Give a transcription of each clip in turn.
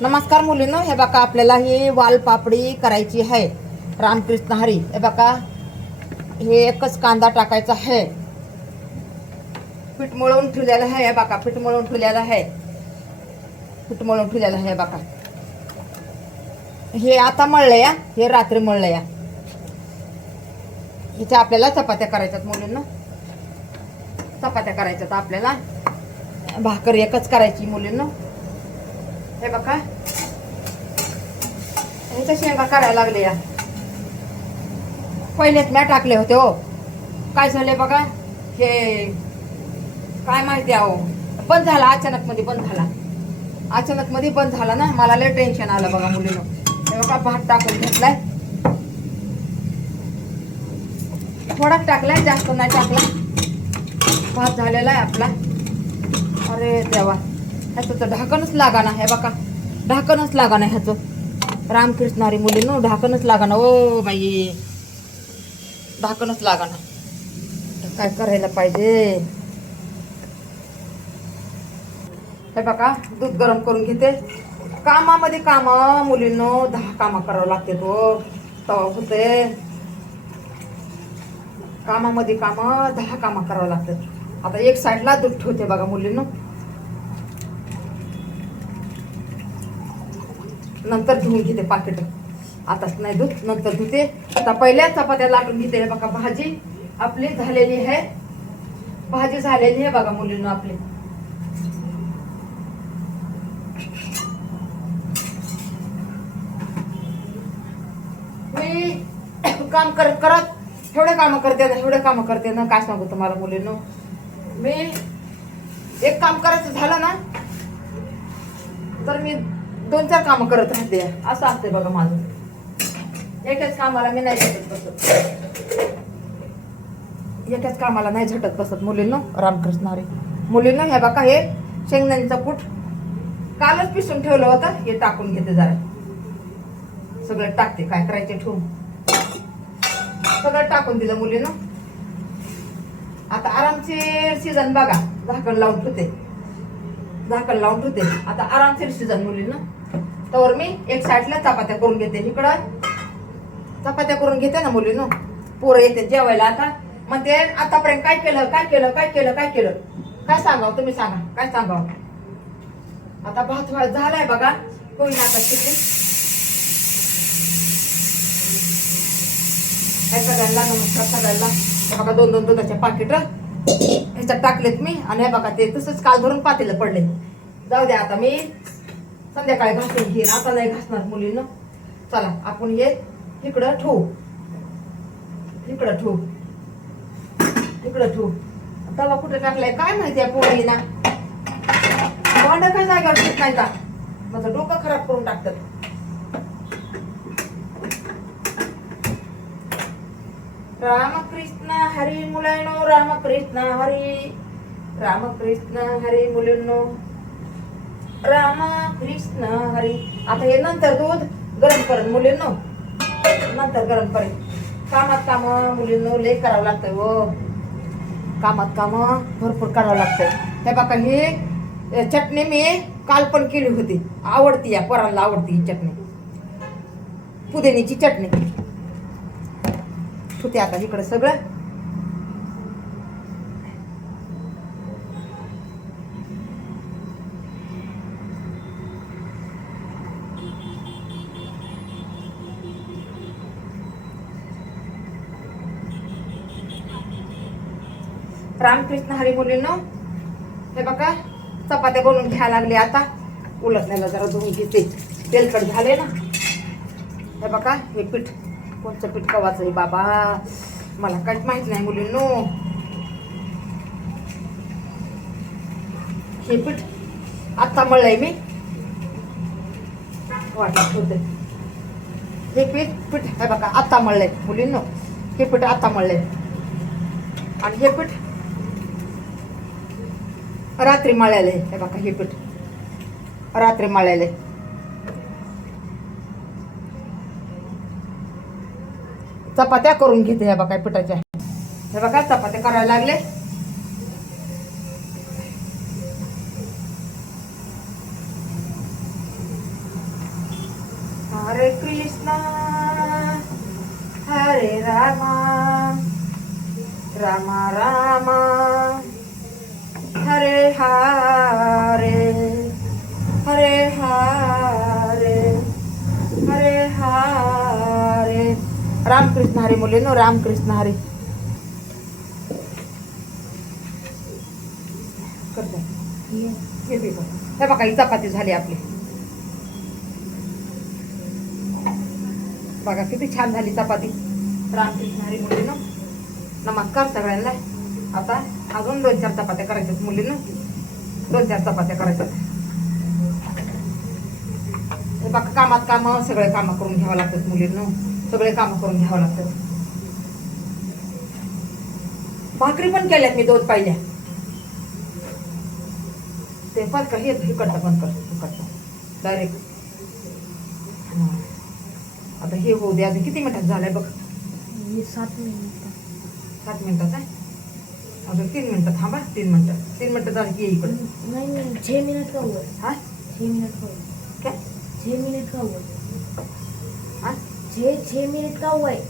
नमस्कार मुलींनो, हे बघा आपल्याला ही वालपापडी करायची आहे. रामकृष्ण हरी. हे बघा, हे एकच कांदा टाकायचा आहे. पीठ मळून ठेवलेलं आहे. हे बघा, पीठ मळून ठेवलेलं आहे. पीठ मळून ठेवलेलं आहे. बघा, हे आता मळलं या, हे रात्री मळलं या. इथे आपल्याला चपात्या करायच्यात मुलींनो, चपात्या करायच्यात आपल्याला. भाकर एकच करायची मुलींनो. हे बघा, ह्याच्या शेंगा करायला लागले या. पहिलेच मी टाकले होते हो. काय झाले बघा, हे काय माहिती अहो, बंद झाला अचानक मध्ये, बंद झाला अचानक मध्ये, बंद झाला ना. मला लय टेन्शन आलं बघा मुलीनो. हे बघा, भात टाकून घेतलाय, थोडाच टाकलाय, जास्त नाही टाकला. भात झालेला आहे आपला. अरे देवा, ह्याचं तर ढाकणच लागाना. हे बघा, ढाकणच लागाना ह्याचं. रामकृष्ण हरी मुलीनो, ढाकणच लागाना. O by, ढाकणच लागाना. तर काय करायला पाहिजे. हे बघा, दूध गरम करून घेते. कामामध्ये काम मुलींनो, 10 कामं करावं लागते. तो तवा होते कामामध्ये काम, 10 कामं करावं लागतात. आता एक साईडला दूध ठेवते बघा मुलींनो. नंतर धुवून घेते पाकिट. आताच नाही दूध, नंतर धुते. आता पहिल्या चपात्या लाटून घेते. हे बघा, भाजी आपली झालेली आहे. भाजी झालेली आहे बघा मुलींनो आपली. मी काम करत करत एवढे काम करते ना, एवढे काम करते ना, काय सांगू तुम्हाला मुलींनो. मी एक काम करायचं झालं ना, तर मी 2-4 कामं करत राहते. असं असते बघा माझं. एकाच कामाला मी नाही झटत बसत. एकाच कामाला नाही झटत बसत मुलींनो. रामकृष्ण हरी मुलींनो. हे बघा, हे शेंगदाण्याचं कूट कालच पिसून ठेवलं होतं. हे टाकून घेते जरा. सगळं टाकते, काय करायचे ठेवून सगळं टाकून दिलं मुलींनो. आता आरामशीर सीजन बघा. झाकण लावून ठेवते, झाकण लावून ठेवते. आता आरामशीर सीजन मुलींनो. तर मी एक साईडला चपात्या करून घेते. इकडं चपात्या करून घेते ना मुलींनो. पोरं येते जेवायला. आता म्हणते आतापर्यंत काय केलं, काय केलं, काय केलं, काय केलं, काय सांगावं तुम्ही, सांगा काय सांगावं. आता भात झालाय बघा, होईना आता किती. सगळ्यांना नमस्कार सगळ्यांना. बघा, 2-2 दुधाचे पाकिट ह्याच्यात टाकलेत मी. आणि हे बघा, ते तसंच काल धरून पातेलं पडले. जाऊ द्या, आता मी संध्याकाळी घासून घेईन, आता नाही घासणार मुलींनो. चला आपण हे इकडं ठेवू, इकडं ठेवू, इकडं ठेवू. तवा कुठे टाकलाय काय माहिती आहे पोळीना. भांड काय जागेवर ठेवत नाही का, माझं डोकं खराब करून टाकतात. रामकृष्ण हरी मुलांनो, रामकृष्ण हरी, रामकृष्ण हरी मुलींनो, रामकृष्ण हरी. आता हे नंतर दूध गरम करेन मुलींनो, नंतर गरम करेन. कामात काम मुलींनो लय करावं लागतंय हो. कामात काम भरपूर करावं लागतंय. हे बघा, ही चटणी मी काल पण केली होती. आवडती, या पोरांना आवडती ही चटणी, पुदिन्याची चटणी. होते आता इकडे सगळं. रामकृष्ण हरी मुलींनो. हे बघा, चपात्या बनवून घ्यायला लागले. आता उलटण्याला जरा धुवून घेते, तेलकट झाले ना. हे बघा, हे पीठ कोणचं पीठ कवाचं आहे बाबा, मला काहीच माहित नाही मुलींनो. हे पीठ आता मळलंय मी, वाटत होते. हे पीठ हे बघा आता मळलंय मुलींनो. हे पीठ आता मळलंय. आणि हे पीठ रात्री मळलेलं आहे. हे बघा, हे पीठ रात्री मळलेलं आहे. चपात्या करून घेते. हे बघा पिठाच्या. हे बघा, चपात्या करायला लागले. हरे कृष्णा हरे रामा रामा रामा हरे हरे हरे हरे हरे हरे. रामकृष्ण हरी मुलीनो, रामकृष्ण हरी. करते हे बघा, ही चपाती झाली आपली. बघा किती छान झाली चपाती. रामकृष्ण हरी मुलीनो, नमस्कार सगळ्यांना. आता अजून 2-4 चपात्या करायच्यात मुलीनो, 2-4 चपात्या करायच्यात. हे बघा, कामात काम, सगळे काम करून घ्यावं लागतात मुलींनो, सगळे काम करून घ्यावं लागतात. भाकरी पण केल्यात मी 2 पाहिल्या. ते पण का हे करता बंद कर डायरेक्ट. आता हे होऊ दे. अजून किती मिनिटात झालंय बघ? 7 मिनिट. 7 मिनिटात आहे. अजून 3 मिनिटं थांबा. 3 मिनिटं झाली की इकडे. नहीं 6 मिनट का हुआ. हाँ 6 मिनट का हुआ. क्या? 6 मिनट का हुआ. हाँ 6 मिनट का हुआ है.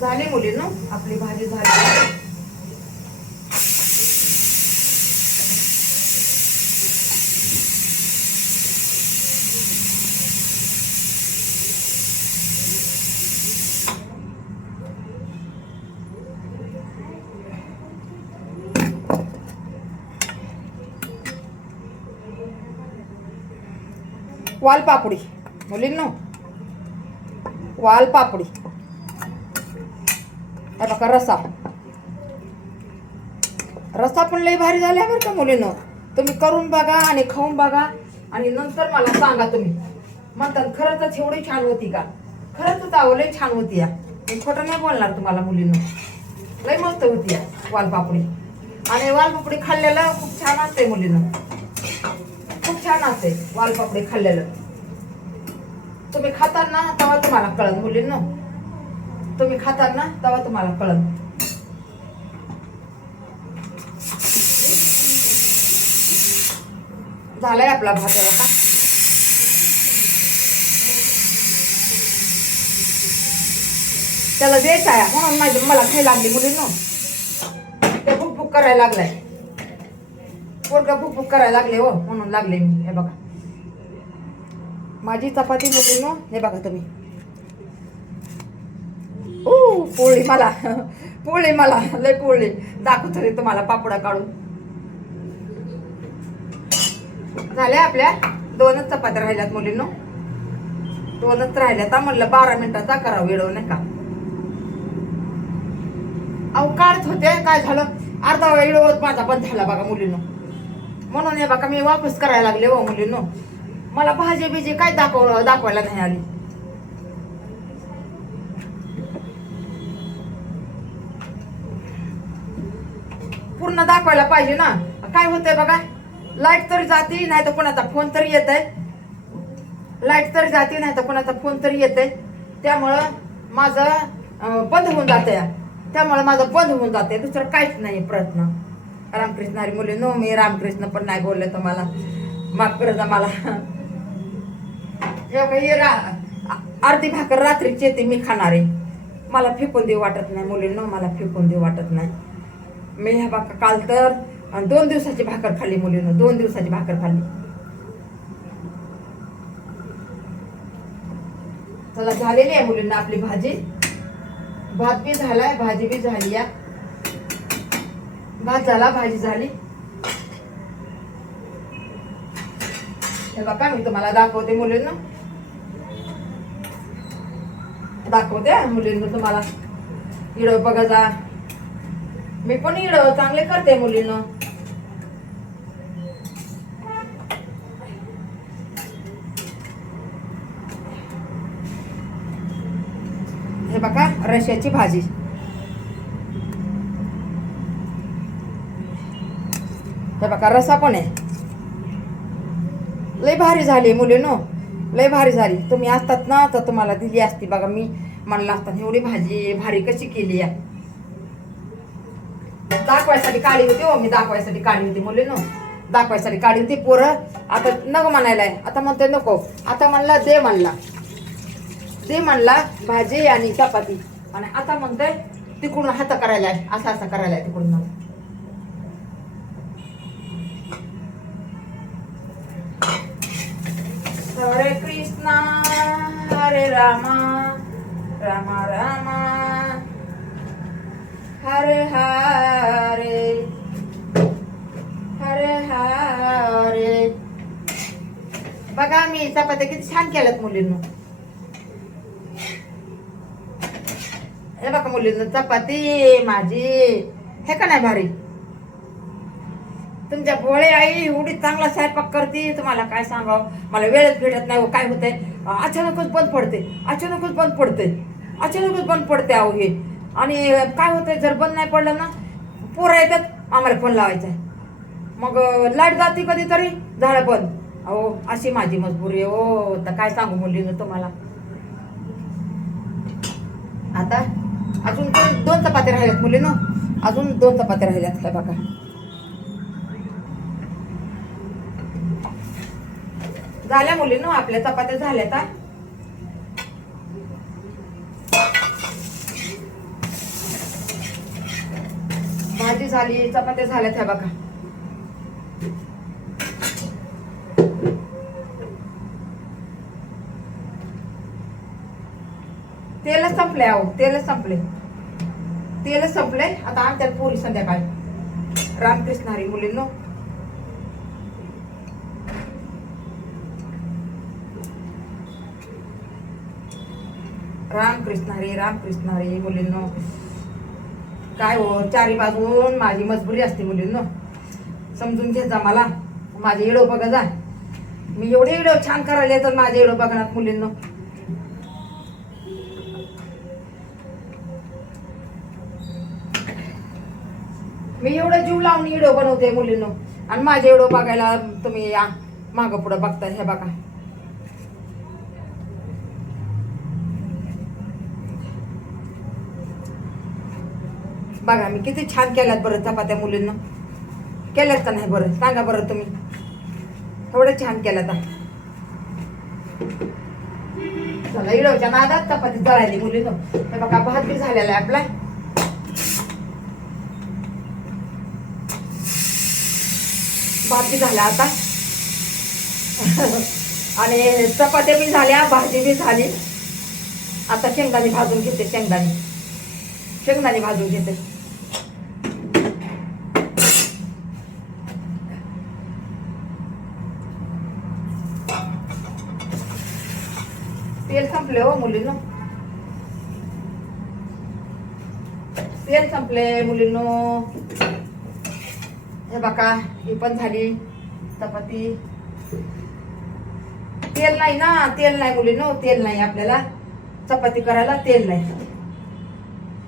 झाली मुलींनो, आपली भाजी झाली. वालपापडी मुलींनो, वालपापडी. हे बघा, रस्सा पण लई भारी झाला बरं का मुलींनो. तुम्ही करून बघा आणि खाऊन बघा आणि नंतर मला सांगा. तुम्ही म्हणतात खरंच एवढी छान होती का? खरंच लई छान होती या. मी खोटं नाही बोलणार तुम्हाला मुलींनो, लई मस्त होती या वालपापडी. आणि वालपापडी खाल्लेलं खूप छान असते मुलींनो, खूप छान असते वालपापडी खाल्लेलं. तुम्ही खाताल ना तेव्हा तुम्हाला कळन मुलींनो, तुम्ही खाताल ना तेव्हा तुम्हाला कळन. झालाय आपला भात का? त्याला द्यायचा आहे म्हणून मला खायला लागली मुलींनो. ते भूक करायला लागलाय, पोरगा भूक करायला लागले हो, म्हणून लागले मी. हे बघा माझी चपाती मुलींनो. हे बघा तुम्ही. पोळी मला लय पोळी दाखवतो रे तुम्हाला पापडा काढून. झाल्या आपल्या 2च चपात्या राहिल्यात मुलींनो, 2च राहिल्यात. म्हणलं 12 मिनिटाचा करावं वेळ नाही का. अहो काढत होते, काय झालं अर्धा वेळ माझा बंद झाला बघा मुलींनो. म्हणून हे बघा मी वापस करायला लागले हो मुलींनो. मला भाजी बिजी काय दाखवायला नाही आली. पूर्ण दाखवायला पाहिजे ना. काय होतंय बघा, लाईट तरी जाती नाही तर कोणाचा फोन तरी येत आहे. लाईट तरी जाती नाही तर कोणाचा फोन तरी येत आहे. त्यामुळं माझं बंद होऊन जाते. त्यामुळे माझं बंद होऊन जाते, दुसरं काहीच नाही प्रयत्न. रामकृष्ण हरी मुलींनो, मी रामकृष्ण पण नाही बोलले तुम्हाला, माफ कर जा मला. अर्धी भाकर रात्रीची येते मी खाणारे. मला फेकून देऊ वाटत नाही मुलींनो, मला फेकून देऊ वाटत नाही. मी ह्या बाका काल तर 2 दिवसाची भाकर खाल्ली मुलींनो, 2 दिवसाची भाकर खाल्ली. चला झालेली आहे मुलींना आपली भाजी. भात बी झालाय, भाजी बी झाली. या भात झाला, भाजी झाली. हे बघा मी तुम्हाला दाखवते मुलींना, दाखवते मुलींना तुम्हाला. इडो बघा जा, मी पण इडो चांगले करते मुलींना. हे बघा रश्याची भाजी. हे बघा रसा पण आहे. लय भारी झाली मुलींनो, लय भारी झाली. तुम्ही असतात ना तर तुम्हाला दिली असती बघा. मी म्हणला असता एवढी भाजी भारी कशी केली आहे. दाखवायसाठी काढी होती हो, मी दाखवायसाठी काढी होती मुलीनो, दाखवायसाठी काढी होती. पोरं आता नको म्हणायला आहे, आता म्हणते नको, आता म्हणला दे म्हणला भाजी आणि चपाती, आणि आता म्हणतोय तिकडून हात करायला आहे, असं करायला आहे तिकडून. हरे कृष्णा हरे रामा रामा रामा हरे हरे हरे हरे. बघा मी चपात्या किती छान केल्यात मुलींनो. हे बघा मुलींनो, चपाती माझी हे का नाही भारी. तुमच्या भोळे आई एवढी चांगला स्वयंपाक करते, तुम्हाला काय सांगावं. मला वेळच भेटत नाही. काय होतंय, अचानकच बंद पडते अहो हे. आणि काय होतंय, जर बंद नाही पडलं ना, पोरं येतात आम्हाला फोन लावायचा आहे, मग लाईट जाते कधीतरी, झालं बंद. अहो अशी माझी मजबुरी आहे हो. तर काय सांगू मुलींनो तुम्हाला. आता अजून 2 चपात्या राहिल्यात मुलींनो, अजून 2 चपात्या राहिल्यात. हे बघा झाल्या मुलींनो, आपल्या चपात्या झाल्या. भाजी झाली, चपात्या झाल्यात. ह्या बघा तेलच संपले अहो, तेलच संपले. आता आमच्यात पोरी संध्याकाळी. रामकृष्ण हरी मुलींनो. रामकृष्ण हरी मुलींनो. काय हो, चारी बाजून माझी मजबुरी असते मुलींनो, समजून घेत जा मला. माझे व्हिडिओ बघा जा, मी एवढे व्हिडिओ छान करायला तर माझे व्हिडिओ बघणार मुलींनो. मी एवढं जीव लावून व्हिडिओ बनवते मुलींनो, आणि माझे व्हिडिओ बघायला तुम्ही या मागं पुढं बघताय. हे बघा बघा मी किती छान केल्यात बरं चपात्या मुलींना. केल्यात का नाही बरं सांगा बरं तुम्ही. एवढं छान केल्यात. चला इडवच्या नादात चपाती जळाली मुलींनो. हे बघा भात बी झालेला आहे आपला. भात बी झाला आता आणि चपात्या बी झाल्या, भाजी बी झाली. आता शेंगदाणे भाजून घेते, शेंगदाणे भाजून घेते. तेल संपले हो मुलींनो, तेल संपले मुलींनो. हे बघा ही पण झाली चपाती. तेल नाही ना, तेल नाही मुलींनो, तेल नाही आपल्याला चपाती करायला, तेल नाही.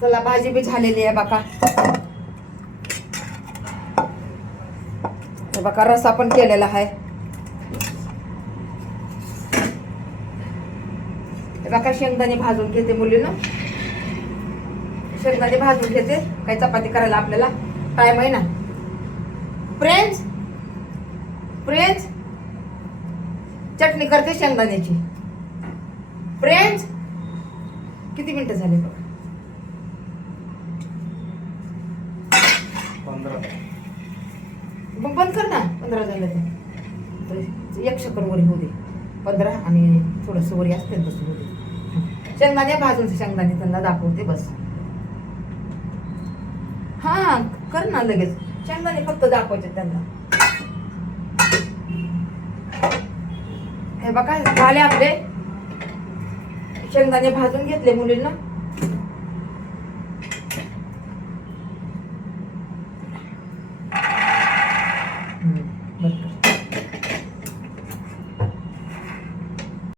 चला भाजी बी झालेली आहे बघा. हे बघा रस्सा पण केलेला आहे. हे बघा शेंगदाणे भाजून घेते मुलींनो, शेंगदाणे भाजून घेते. काही चपाती करायला आपल्याला टाइम आहे ना. फ्रेंड्स चटणी करते शेंगदाण्याची. फ्रेंड्स किती मिनिटं झाले बघा. 15. मग बंद कर ना. 15 झाले तर 1 सेकंड वरी होऊ दे. 15 आणि थोडंसं वरी असते तसं होऊ दे. शेंगदाणे भाजून शेंगदाणे त्यांना दाखवते बस. हा कर ना लगेच. शेंगदाणे फक्त दाखवायचे त्यांना. हे बघा झाले आपले शेंगदाणे भाजून घेतले मुलींना.